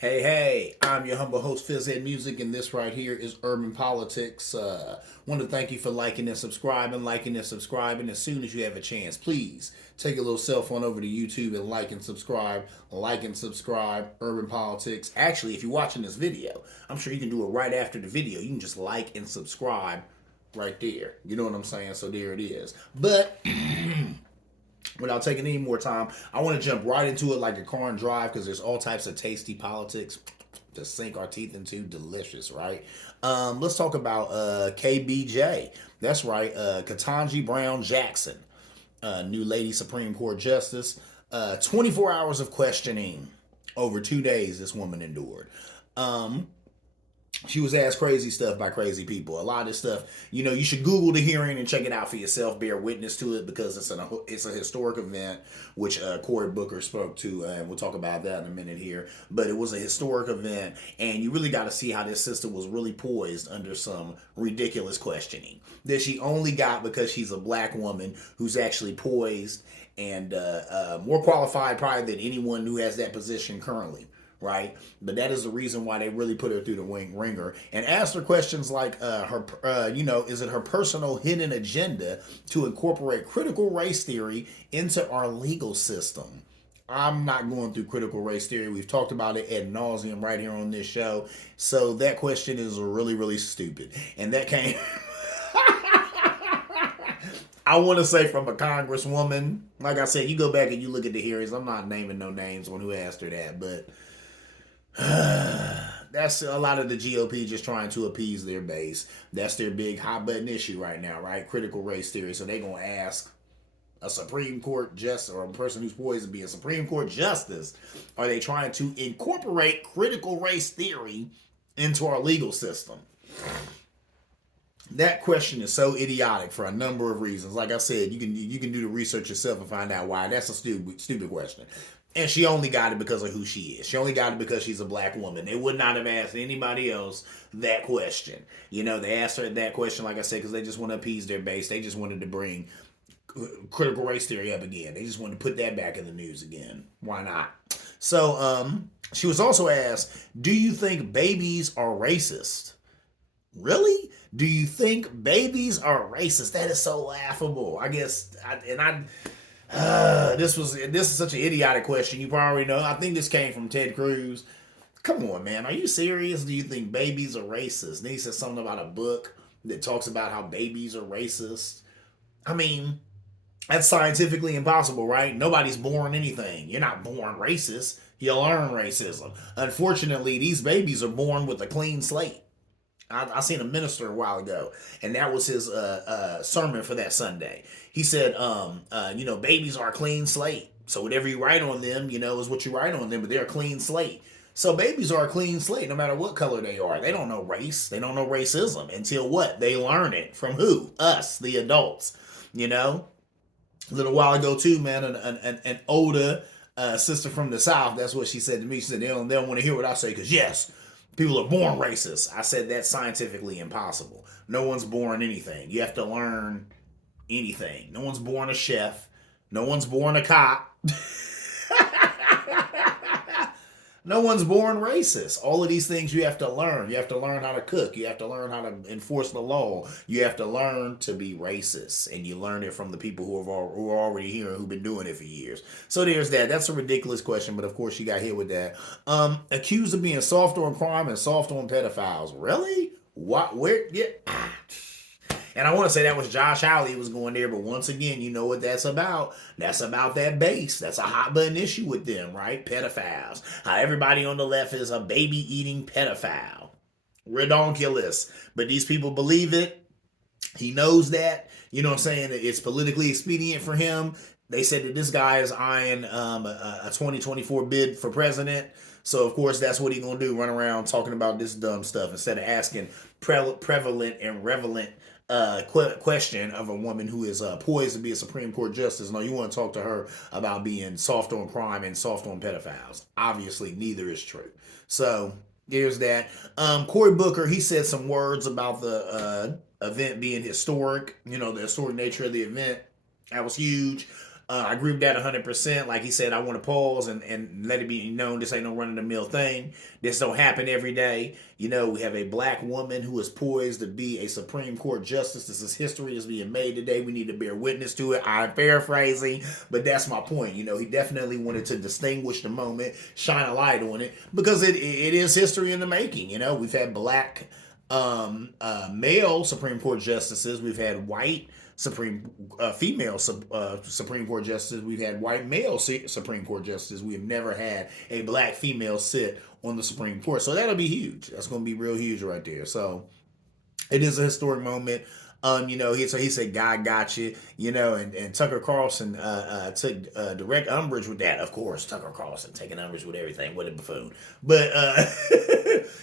Hey, hey, I'm your humble host, Fizz Ed Music, and this right here is Urban Politics. Want to thank you for liking and subscribing. As soon as you have a chance, please take a little cell phone over to YouTube and like and subscribe, Urban Politics. Actually, if you're watching this video, I'm sure you can do it right after the video. You can just like and subscribe right there. You know what I'm saying? So there it is. But without taking any more time, I want to jump right into it like a car and drive because there's all types of tasty politics to sink our teeth into. Delicious, right? Let's talk about KBJ. That's right, Ketanji Brown Jackson, new lady Supreme Court Justice. 24 hours of questioning over 2 days this woman endured. Um, she was asked crazy stuff by crazy people. A lot of this stuff, you should Google the hearing and check it out for yourself. Bear witness to it because it's a historic event, which Cory Booker spoke to, and we'll talk about that in a minute here. But it was a historic event, and you really got to see how this sister was really poised under some ridiculous questioning that she only got because she's a black woman who's actually poised and more qualified probably than anyone who has that position currently, right? But that is the reason why they really put her through the ringer and asked her questions like is it her personal hidden agenda to incorporate critical race theory into our legal system? I'm not going through critical race theory. We've talked about it ad nauseum right here on this show. So that question is really, really stupid. And that came, I want to say, from a congresswoman. Like I said, you go back and you look at the hearings. I'm not naming no names on who asked her that, but that's a lot of the GOP just trying to appease their base. That's their big hot button issue right now, right? Critical race theory. So they're going to ask a Supreme Court justice or a person who's poised to be a Supreme Court justice, are they trying to incorporate critical race theory into our legal system? That question is so idiotic for a number of reasons. Like I said, you can do the research yourself and find out why. That's a stupid question. And she only got it because of who she is. She only got it because she's a black woman. They would not have asked anybody else that question. They asked her that question, like I said, because they just want to appease their base. They just wanted to bring critical race theory up again. They just wanted to put that back in the news again. Why not? So she was also asked, do you think babies are racist? Really? Do you think babies are racist? That is so laughable. I guess, this is such an idiotic question. You probably know. I think this came from Ted Cruz. Come on, man. Are you serious? Do you think babies are racist? And he said something about a book that talks about how babies are racist. I mean, that's scientifically impossible, right? Nobody's born anything. You're not born racist. You learn racism. Unfortunately, these babies are born with a clean slate. I seen a minister a while ago, and that was his sermon for that Sunday. He said, babies are a clean slate. So whatever you write on them, is what you write on them, but they're a clean slate. So babies are a clean slate no matter what color they are. They don't know race. They don't know racism until what? They learn it from who? Us, the adults. A little while ago too, man, an older sister from the South, that's what she said to me. She said, they don't want to hear what I say because, yes, people are born racist. I said that's scientifically impossible. No one's born anything. You have to learn anything. No one's born a chef. No one's born a cop. No one's born racist. All of these things you have to learn. You have to learn how to cook. You have to learn how to enforce the law. You have to learn to be racist. And you learn it from the people who are already here and who've been doing it for years. So there's that. That's a ridiculous question, but of course you got hit with that. Accused of being soft on crime and soft on pedophiles. Really? What? Where? Yeah. And I want to say that was Josh Hawley was going there, but once again, you know what that's about. That's about that base. That's a hot button issue with them, right? Pedophiles. How everybody on the left is a baby-eating pedophile. Redonkulous. But these people believe it. He knows that. You know what I'm saying? It's politically expedient for him. They said that this guy is eyeing a 2024 bid for president. So, of course, that's what he's going to do. Run around talking about this dumb stuff instead of asking prevalent and relevant question of a woman who is poised to be a Supreme Court justice. No, you want to talk to her about being soft on crime and soft on pedophiles. Obviously, neither is true. So there's that. Cory Booker, he said some words about the event being historic. The historic nature of the event. That was huge. I agree with that 100%. Like he said, I want to pause and let it be known this ain't no run of the mill thing. This don't happen every day. You know, we have a black woman who is poised to be a Supreme Court justice. This is history that's being made today. We need to bear witness to it. I'm paraphrasing, but that's my point. You know, he definitely wanted to distinguish the moment, shine a light on it, because it is history in the making. You know, we've had black male Supreme Court justices. We've had white female Supreme Court justices. We've had white male Supreme Court justices. We have never had a black female sit on the Supreme Court. So that'll be huge. That's going to be real huge right there. So it is a historic moment. You know, he said, "God got you," you know, and Tucker Carlson took direct umbrage with that. Of course, Tucker Carlson taking umbrage with everything. What a buffoon! But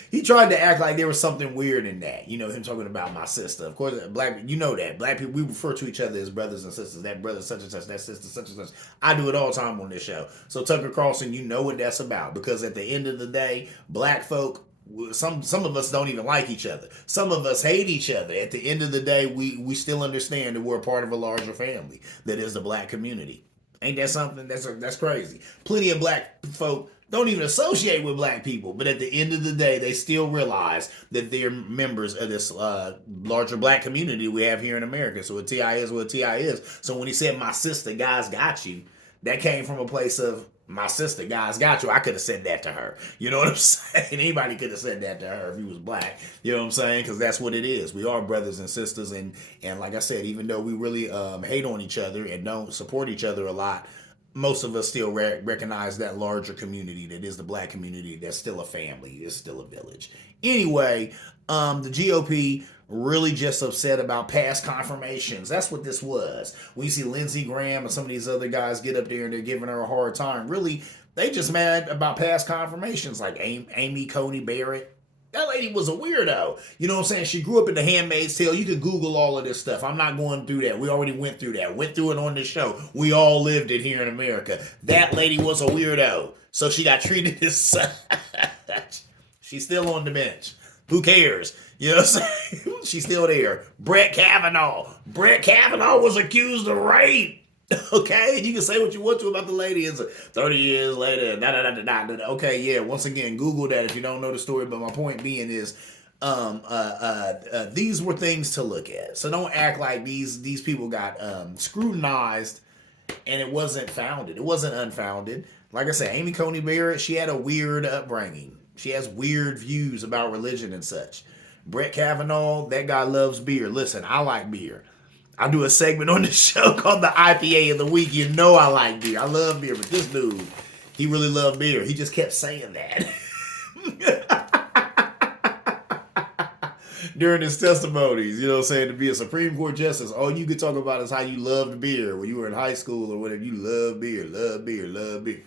he tried to act like there was something weird in that. You know, him talking about my sister. Of course, black, you know that black people, we refer to each other as brothers and sisters. That brother such and such, that sister such and such. I do it all the time on this show. So Tucker Carlson, you know what that's about, because at the end of the day, black folk. Some of us don't even like each other. Some of us hate each other. At the end of the day, we still understand that we're a part of a larger family that is the black community. Ain't that something? That's crazy. Plenty of black folk don't even associate with black people, but at the end of the day, they still realize that they're members of this larger black community we have here in America. So a TI is what a TI is. So when he said, "My sister, guys got you," that came from a place of, my sister, guys got you. I could have said that to her. You know what I'm saying? Anybody could have said that to her if he was black. You know what I'm saying? Because that's what it is. We are brothers and sisters. And like I said, even though we really hate on each other and don't support each other a lot, most of us still recognize that larger community that is the black community. That's still a family. It's still a village. Anyway, the GOP really just upset about past confirmations. That's what this was. We see Lindsey Graham and some of these other guys get up there and they're giving her a hard time. Really, they just mad about past confirmations, like Amy Coney Barrett. That lady was a weirdo. You know what I'm saying? She grew up in The Handmaid's Tale. You can Google all of this stuff. I'm not going through that. We already went through that. Went through it on this show. We all lived it here in America. That lady was a weirdo. So she got treated as such. She's still on the bench. Who cares? You know what I'm saying? She's still there. Brett Kavanaugh. Brett Kavanaugh was accused of rape. Okay? And you can say what you want to about the lady. It's 30 years later. Okay, yeah. Once again, Google that if you don't know the story. But my point being is, these were things to look at. So don't act like these people got scrutinized and it wasn't founded. It wasn't unfounded. Like I said, Amy Coney Barrett, she had a weird upbringing. She has weird views about religion and such. Brett Kavanaugh, that guy loves beer. Listen, I like beer. I do a segment on the show called the IPA of the Week. You know I like beer. I love beer, but this dude, he really loved beer. He just kept saying that. During his testimonies, you know what I'm saying, to be a Supreme Court justice, all you could talk about is how you loved beer when you were in high school or whatever. You love beer, love beer, love beer.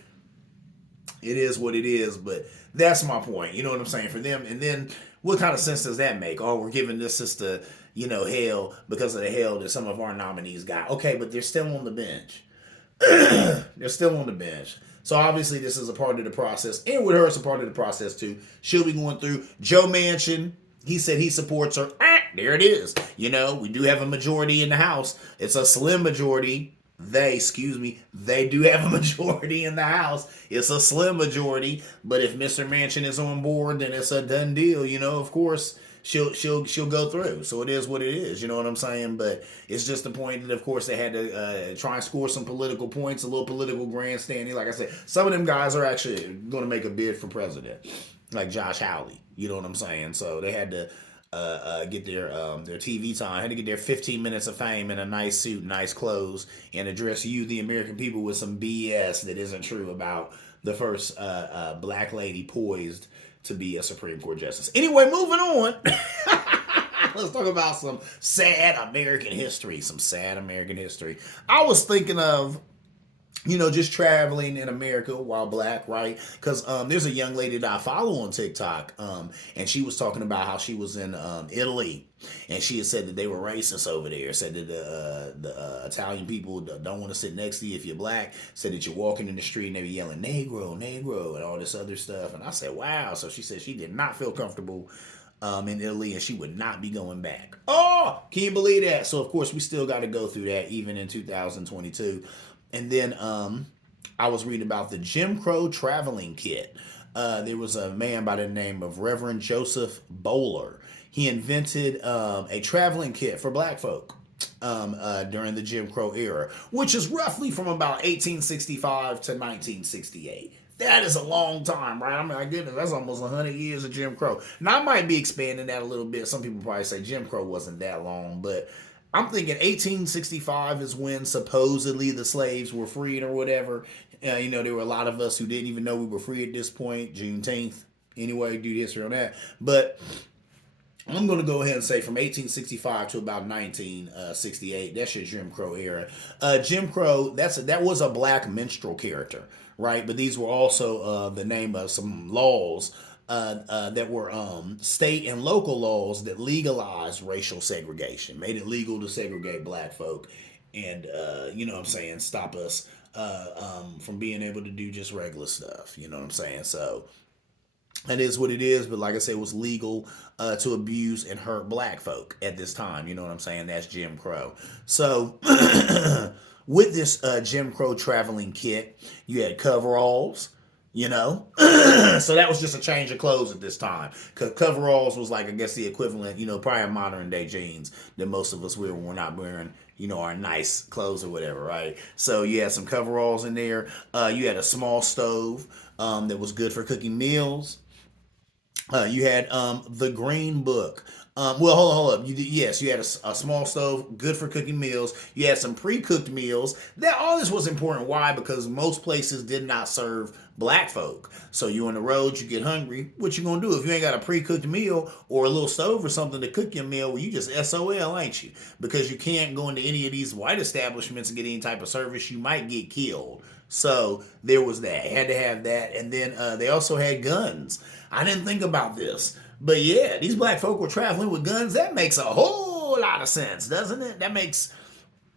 It is what it is, but that's my point. You know what I'm saying? For them, and then what kind of sense does that make? Oh, we're giving this sister, hell because of the hell that some of our nominees got. Okay, but they're still on the bench. They're still on the bench. So obviously this is a part of the process. And with her, it's a part of the process too. She'll be going through. Joe Manchin, he said he supports her. There it is. We do have a majority in the House. It's a slim majority. They do have a majority in the House. It's a slim majority, but if Mr. Manchin is on board, then it's a done deal. Of course, she'll go through. So it is what it is. You know what I'm saying? But it's just the point that, of course, they had to try and score some political points, a little political grandstanding. Like I said, some of them guys are actually going to make a bid for president, like Josh Hawley. You know what I'm saying? So they had to get their TV time. Had to get their 15 minutes of fame in a nice suit, nice clothes, and address you, the American people, with some BS that isn't true about the first black lady poised to be a Supreme Court justice. Anyway, moving on. Let's talk about some sad American history. I was thinking of, just traveling in America while black, right? Because there's a young lady that I follow on TikTok, and she was talking about how she was in Italy, and she had said that they were racist over there. Said that the Italian people don't want to sit next to you if you're black. Said that you're walking in the street and they be yelling "Negro, Negro" and all this other stuff. And I said, wow. So she said she did not feel comfortable in Italy, and she would not be going back. Oh, can you believe that? So of course we still got to go through that even in 2022. And then I was reading about the Jim Crow traveling kit. There was a man by the name of Reverend Joseph Bowler. He invented a traveling kit for black folk during the Jim Crow era, which is roughly from about 1865 to 1968. That is a long time, right? I mean, my goodness, that's almost 100 years of Jim Crow. Now, I might be expanding that a little bit. Some people probably say Jim Crow wasn't that long, but I'm thinking 1865 is when supposedly the slaves were freed or whatever. There were a lot of us who didn't even know we were free at this point. Juneteenth, anyway, do history on that. But I'm going to go ahead and say from 1865 to about 1968. That's your Jim Crow era. Jim Crow, that was a black minstrel character, right? But these were also the name of some laws that were state and local laws that legalized racial segregation, made it legal to segregate black folk, and what I'm saying, stop us from being able to do just regular stuff. You know what I'm saying? So it is what it is, but like I said, it was legal to abuse and hurt black folk at this time. You know what I'm saying? That's Jim Crow. So with this Jim Crow traveling kit, you had coveralls, so that was just a change of clothes at this time, because coveralls was like, I guess, the equivalent, probably modern day jeans that most of us wear when we're not wearing our nice clothes or whatever, right? So you had some coveralls in there. You had a small stove that was good for cooking meals. You had the Green Book. Well, hold up. Yes, you had a small stove, good for cooking meals. You had some pre-cooked meals. That all this was important. Why? Because most places did not serve black folk. So you on the road, you get hungry. What you gonna do if you ain't got a pre-cooked meal or a little stove or something to cook your meal? Well, you just SOL, ain't you? Because you can't go into any of these white establishments and get any type of service. You might get killed. So there was that. Had to have that, and then they also had guns. I didn't think about this, but yeah, these black folk were traveling with guns. That makes a whole lot of sense, doesn't it? That makes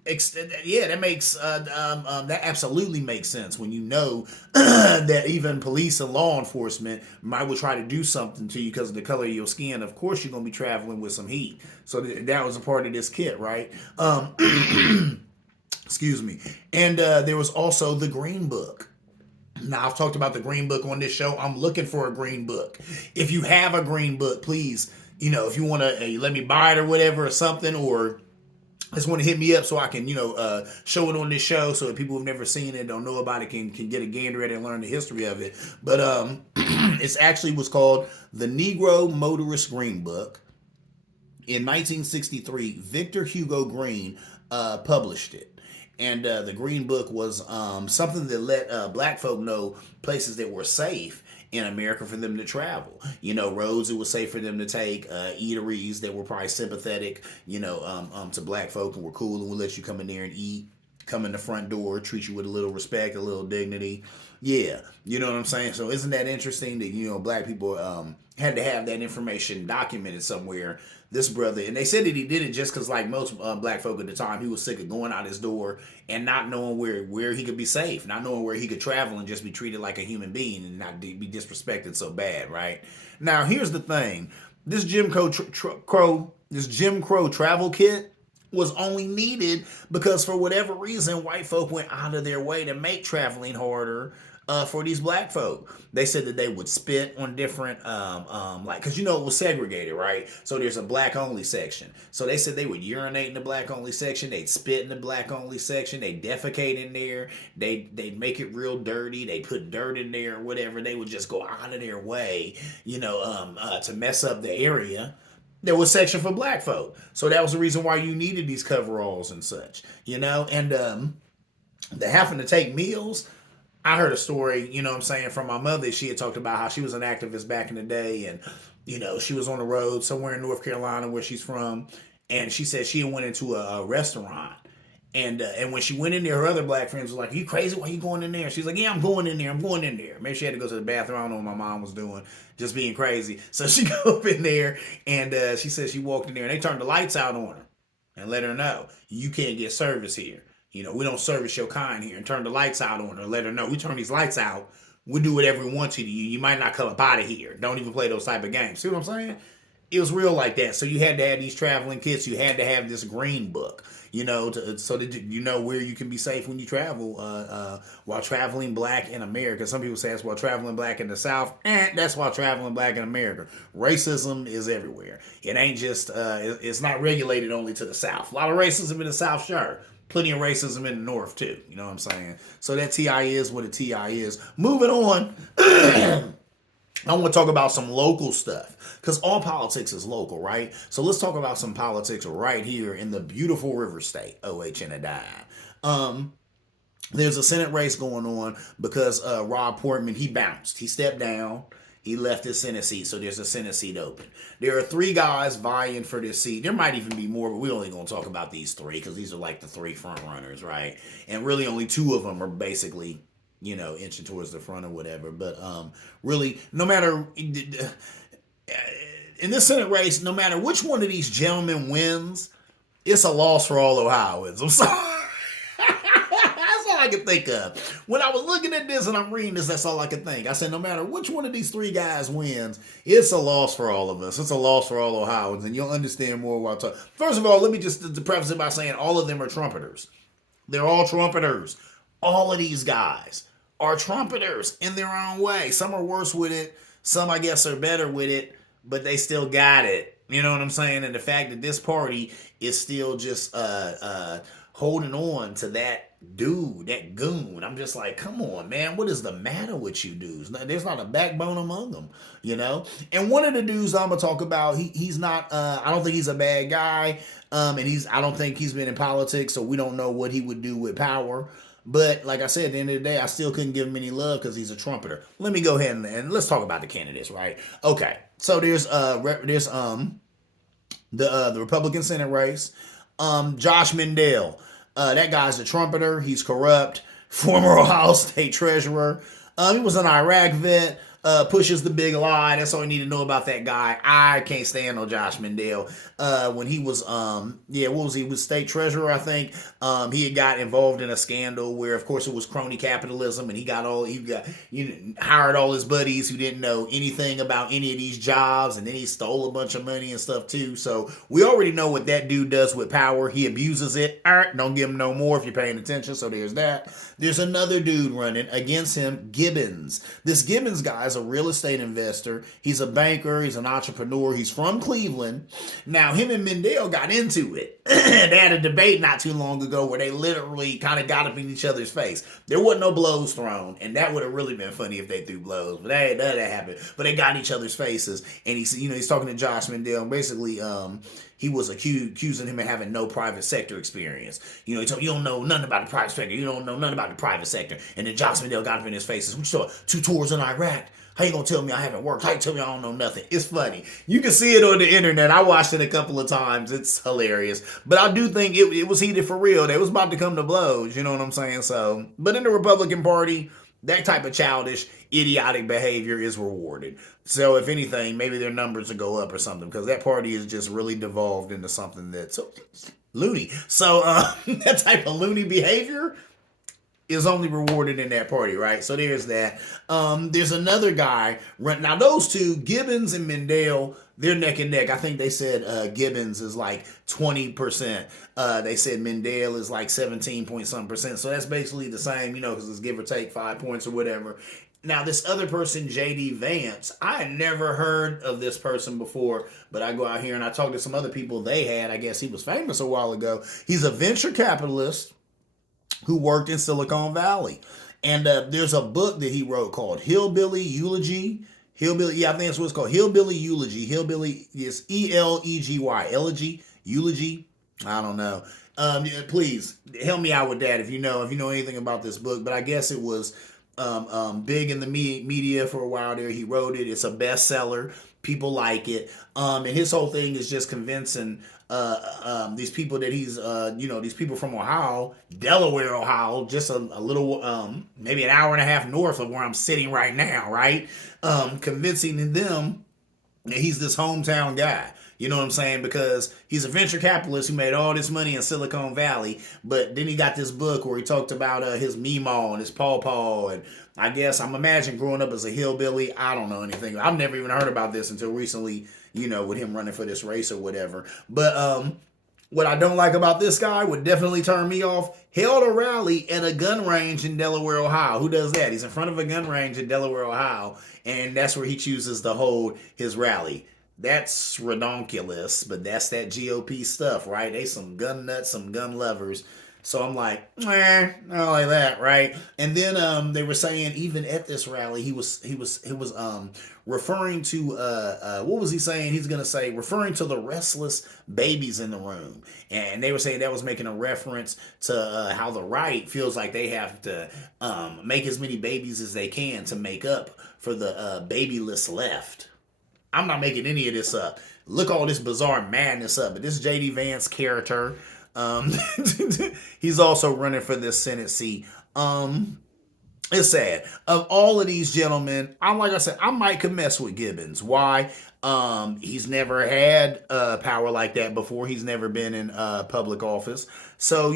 that absolutely makes sense when you know that even police and law enforcement might will try to do something to you because of the color of your skin. Of course, you're gonna be traveling with some heat. So that was a part of this kit, right? Excuse me. And there was also the Green Book. Now, I've talked about the Green Book on this show. I'm looking for a Green Book. If you have a Green Book, please, if you want to let me buy it or whatever or something, or just want to hit me up so I can, show it on this show so that people who've never seen it, don't know about it, can get a gander at it and learn the history of it. But it's actually was called the Negro Motorist Green Book. In 1963, Victor Hugo Green published it. And the Green Book was something that let black folk know places that were safe in America for them to travel. Roads it was safe for them to take, eateries that were probably sympathetic, to black folk and were cool and would let you come in there and eat, come in the front door, treat you with a little respect, a little dignity. Yeah, you know what I'm saying? So isn't that interesting that, black people had to have that information documented somewhere? This brother, and they said that he did it just because, like most black folk at the time, he was sick of going out his door and not knowing where he could be safe, not knowing where he could travel and just be treated like a human being and not be disrespected so bad, right? Now, here's the thing: this Jim Crow travel kit was only needed because for whatever reason, white folk went out of their way to make traveling harder for these black folk. They said that they would spit on different, because it was segregated, right? So there's a black only section. So they said they would urinate in the black only section. They'd spit in the black only section. They'd defecate in there. They'd make it real dirty. They put dirt in there or whatever. They would just go out of their way, to mess up the area. There was section for black folk. So that was the reason why you needed these coveralls and such, and the having to take meals. I heard a story, from my mother. She had talked about how she was an activist back in the day, and, she was on the road somewhere in North Carolina where she's from, and she said she went into a restaurant, and when she went in there, her other black friends was like, "Are you crazy? Why are you going in there?" She's like, "Yeah, I'm going in there. Maybe she had to go to the bathroom. I don't know what my mom was doing, just being crazy. So she go up in there, and she said she walked in there, and they turned the lights out on her and let her know, you can't get service here. We don't service your kind here, and turn the lights out on her. Let her know we turn these lights out. We'll do whatever we want to you. You might not come up out of here. Don't even play those type of games. See what I'm saying? It was real like that. So you had to have these traveling kits. You had to have this green book, so that you know where you can be safe when you travel while traveling black in America. Some people say that's while traveling black in the South. That's while traveling black in America. Racism is everywhere. It ain't just, it's not regulated only to the South. A lot of racism in the South, sure. Plenty of racism in the North, too. You know what I'm saying? So that TI is what a TI is. Moving on. I want to talk about some local stuff because all politics is local, right? So let's talk about some politics right here in the beautiful River State, OH and a dime. There's a Senate race going on because Rob Portman, he bounced. He stepped down. He left his Senate seat, so there's a Senate seat open. There are 3 guys vying for this seat. There might even be more, but we're only going to talk about these 3 because these are like the 3 front runners, right? And really only 2 of them are basically inching towards the front or whatever. But really, no matter in this Senate race, no matter which one of these gentlemen wins, it's a loss for all Ohioans. I'm sorry. That's all I can think of. When I was looking at this and I'm reading this, that's all I could think. I said, no matter which one of these 3 guys wins, it's a loss for all of us. It's a loss for all Ohioans, and you'll understand more while talking. First of all, let me just preface it by saying all of them are trumpeters. They're all trumpeters. All of these guys are trumpeters in their own way. Some are worse with it. Some, I guess, are better with it, but they still got it. You know what I'm saying? And the fact that this party is still just holding on to that dude, that goon. I'm just like, come on, man. What is the matter with you dudes? There's not a backbone among them, And one of the dudes I'm going to talk about, he's not, I don't think he's a bad guy. And I don't think he's been in politics, so we don't know what he would do with power. But like I said, at the end of the day, I still couldn't give him any love because he's a trumpeter. Let me go ahead and let's talk about the candidates, right? Okay, so there's the Republican Senate race. Josh Mandel, that guy's a trumpeter. He's corrupt. Former Ohio State treasurer. He was an Iraq vet. Pushes the big lie. That's all you need to know about that guy. I can't stand no Josh Mandel. When he was, what was he? He was state treasurer, I think. He had got involved in a scandal where, of course, it was crony capitalism, and he hired all his buddies who didn't know anything about any of these jobs, and then he stole a bunch of money and stuff too. So we already know what that dude does with power. He abuses it. All right, don't give him no more if you're paying attention. So there's that. There's another dude running against him, Gibbons. This Gibbons guy is a real estate investor. He's a banker. He's an entrepreneur. He's from Cleveland. Now, him and Mendel got into it. They had a debate not too long ago where they literally kind of got up in each other's face. There wasn't no blows thrown, and that would have really been funny if they threw blows, but that happened. But they got in each other's faces, and he's talking to Josh Mendel, and basically, he was accusing him of having no private sector experience. He told him, you don't know nothing about the private sector. You don't know nothing about the private sector. And then Josh Mendel got up in his faces. What you saw? 2 tours in Iraq. How you gonna tell me I haven't worked? How you tell me I don't know nothing? It's funny. You can see it on the internet. I watched it a couple of times. It's hilarious. But I do think it was heated for real. They was about to come to blows. You know what I'm saying? So, but in the Republican Party, that type of childish, idiotic behavior is rewarded. So if anything, maybe their numbers will go up or something because that party is just really devolved into something that's loony. So that type of loony behavior is only rewarded in that party, right? So there's that. There's another guy. Now those two, Gibbons and Mendel, they're neck and neck. I think they said Gibbons is like 20%. They said Mendel is like 17 point something percent. So that's basically the same, because it's give or take 5 points or whatever. Now, this other person, J.D. Vance, I had never heard of this person before, but I go out here and I talk to some other people they had. I guess he was famous a while ago. He's a venture capitalist who worked in Silicon Valley. And there's a book that he wrote called Hillbilly Eulogy. I think that's what it's called. Hillbilly Eulogy. Hillbilly is E-L-E-G-Y. Eulogy. I don't know. Please help me out with that if you know anything about this book. But I guess it was big in the media for a while there. He wrote it. It's a bestseller. People like it. And his whole thing is just convincing these people that he's, these people from Ohio, Delaware, Ohio, just a little, maybe an hour and a half north of where I'm sitting right now, right? Convincing them And he's this hometown guy. You know what I'm saying? Because he's a venture capitalist who made all this money in Silicon Valley, but then he got this book where he talked about his meemaw and his pawpaw, and I guess I'm imagining growing up as a hillbilly. I don't know anything. I've never even heard about this until recently. With him running for this race or whatever. But what I don't like about this guy would definitely turn me off. Held a rally at a gun range in Delaware, Ohio. Who does that? He's in front of a gun range in Delaware, Ohio, and that's where he chooses to hold his rally. That's redonkulous, but that's that GOP stuff, right? They some gun nuts, some gun lovers. So I'm like, not like that, right? And then they were saying even at this rally, he was referring to what was he saying? He's gonna say referring to the restless babies in the room, and they were saying that was making a reference to how the right feels like they have to make as many babies as they can to make up for the babyless left. I'm not making any of this up. Look all this bizarre madness up, but this JD Vance character. He's also running for this Senate seat. It's sad. Of all of these gentlemen, like I said, I might could mess with Gibbons. Why? He's never had power like that before. He's never been in public office. So,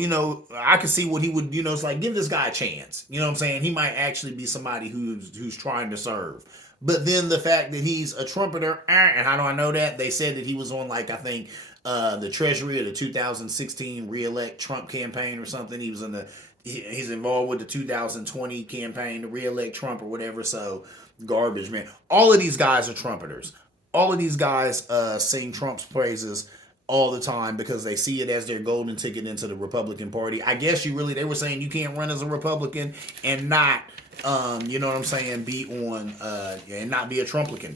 I could see what he would, it's like, give this guy a chance. You know what I'm saying? He might actually be somebody who's trying to serve. But then the fact that he's a trumpeter, and how do I know that? They said that he was on, I think, the Treasury of the 2016 re-elect Trump campaign or something. He's involved with the 2020 campaign to re-elect Trump or whatever. So garbage, man. All of these guys are trumpeters. All of these guys sing Trump's praises all the time because they see it as their golden ticket into the Republican Party. I guess they were saying you can't run as a Republican and not, you know what I'm saying, be on, and not be a Trumplican.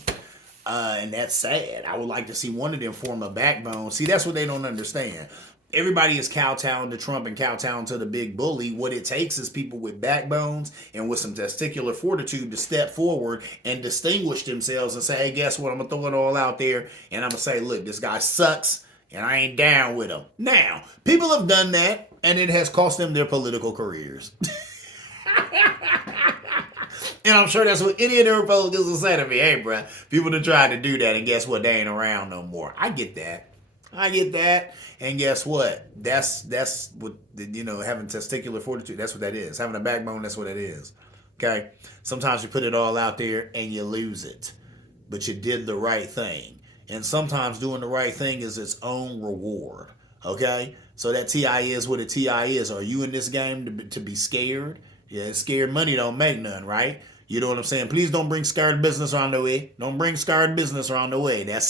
And that's sad. I would like to see one of them form a backbone. See, that's what they don't understand. Everybody is kowtowing to Trump and kowtowing to the big bully. What it takes is people with backbones and with some testicular fortitude to step forward and distinguish themselves and say, hey, guess what? I'm going to throw it all out there. And I'm going to say, look, this guy sucks and I ain't down with him. Now, people have done that and it has cost them their political careers. And I'm sure that's what any of the Republicans will say to me. Hey, bro, people have tried to do that, and guess what? They ain't around no more. I get that. And guess what? That's what, having testicular fortitude, that's what that is. Having a backbone, that's what it is. Okay? Sometimes you put it all out there and you lose it. But you did the right thing. And sometimes doing the right thing is its own reward. Okay? So that TI is what a TI is. Are you in this game to be scared? Yeah, scared money don't make none, right? You know what I'm saying? Please don't bring scared business around the way. Don't bring scared business around the way. That's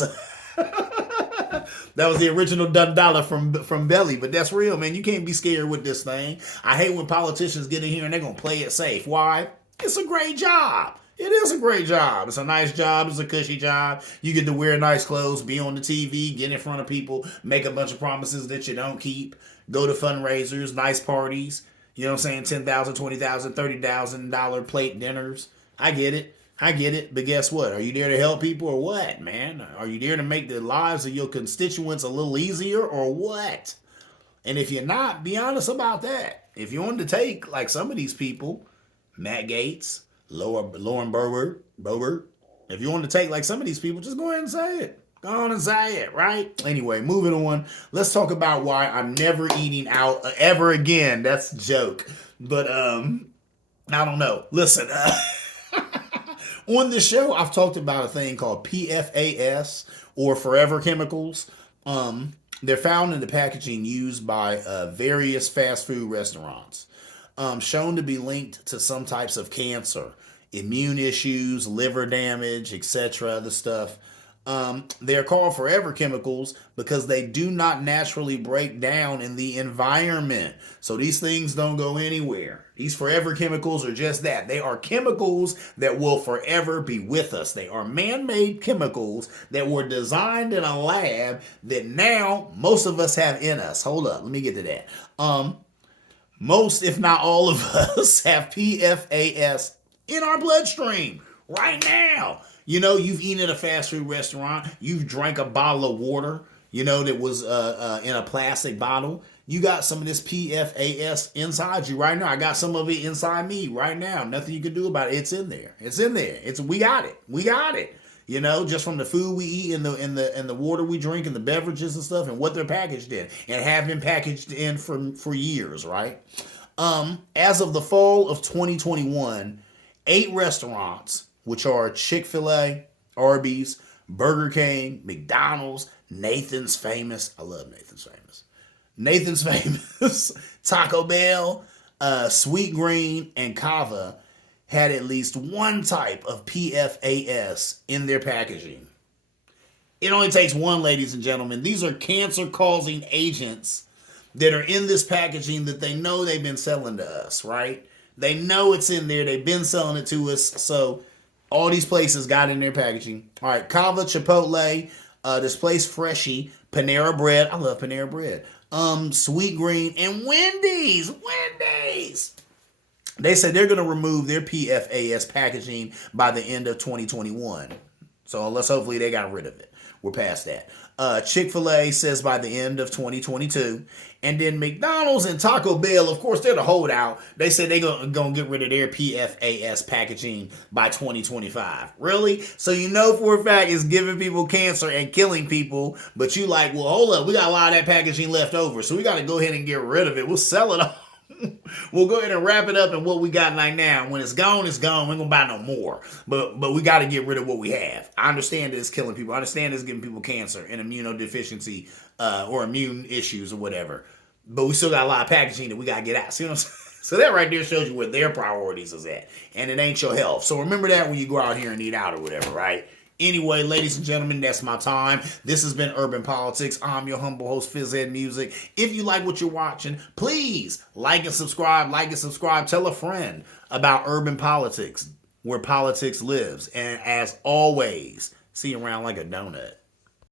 that was the original done dollar from Belly, but that's real, man. You can't be scared with this thing. I hate when politicians get in here and they're gonna play it safe. Why? It's a great job. It is a great job. It's a nice job. It's a cushy job. You get to wear nice clothes, be on the TV, get in front of people, make a bunch of promises that you don't keep, go to fundraisers, nice parties. You know what I'm saying? $10,000, $20,000, $30,000 plate dinners. I get it. But guess what? Are you there to help people or what, man? Are you there to make the lives of your constituents a little easier or what? And if you're not, be honest about that. If you're on the take, like some of these people, Matt Gaetz, Lauren Boebert, if you're on the take like some of these people, just go ahead and say it. Go on and say it, right? Anyway, moving on. Let's talk about why I'm never eating out ever again. That's a joke. But, I don't know. Listen, on the show, I've talked about a thing called PFAS or forever chemicals. They're found in the packaging used by various fast food restaurants, shown to be linked to some types of cancer, immune issues, liver damage, etc. The stuff. They're called forever chemicals because they do not naturally break down in the environment. So these things don't go anywhere. These forever chemicals are just that. They are chemicals that will forever be with us. They are man-made chemicals that were designed in a lab that now most of us have in us. Hold up, let me get to that. Most, if not all of us, have PFAS in our bloodstream right now. You've eaten at a fast food restaurant. You've drank a bottle of water, that was in a plastic bottle. You got some of this PFAS inside you right now. I got some of it inside me right now. Nothing you can do about it. It's in there. We got it. You know, just from the food we eat and the water we drink and the beverages and stuff and what they're packaged in and have been packaged in for years, right? As of the fall of 2021, 8 restaurants, which are Chick-fil-A, Arby's, Burger King, McDonald's, Nathan's Famous. I love Nathan's Famous. Nathan's Famous, Taco Bell, Sweet Green, and Kava had at least one type of PFAS in their packaging. It only takes one, ladies and gentlemen. These are cancer-causing agents that are in this packaging that they know they've been selling to us, right? They know it's in there. They've been selling it to us. So all these places got in their packaging. All right, Kava, Chipotle, this place Freshie, Panera Bread. I love Panera Bread. Sweet Green, and Wendy's. Wendy's. They said they're going to remove their PFAS packaging by the end of 2021. So let's hopefully they got rid of it. We're past that. Chick-fil-A says by the end of 2022. And then McDonald's and Taco Bell, of course, they're the holdout. They said they're going to get rid of their PFAS packaging by 2025. Really? So you know for a fact it's giving people cancer and killing people, but you like, well, hold up, we got a lot of that packaging left over, so we got to go ahead and get rid of it. We'll sell it all. We'll go ahead and wrap it up in what we got right now. When it's gone, it's gone. We ain't gonna buy no more. But we got to get rid of what we have. I understand that it's killing people. I understand it's giving people cancer and immunodeficiency or immune issues or whatever. But we still got a lot of packaging that we got to get out. See what I'm saying? So that right there shows you where their priorities is at. And it ain't your health. So remember that when you go out here and eat out or whatever, right? Anyway, ladies and gentlemen, that's my time. This has been Urban Politics. I'm your humble host, Phys Ed Music. If you like what you're watching, please like and subscribe. Like and subscribe. Tell a friend about Urban Politics, where politics lives. And as always, see you around like a donut.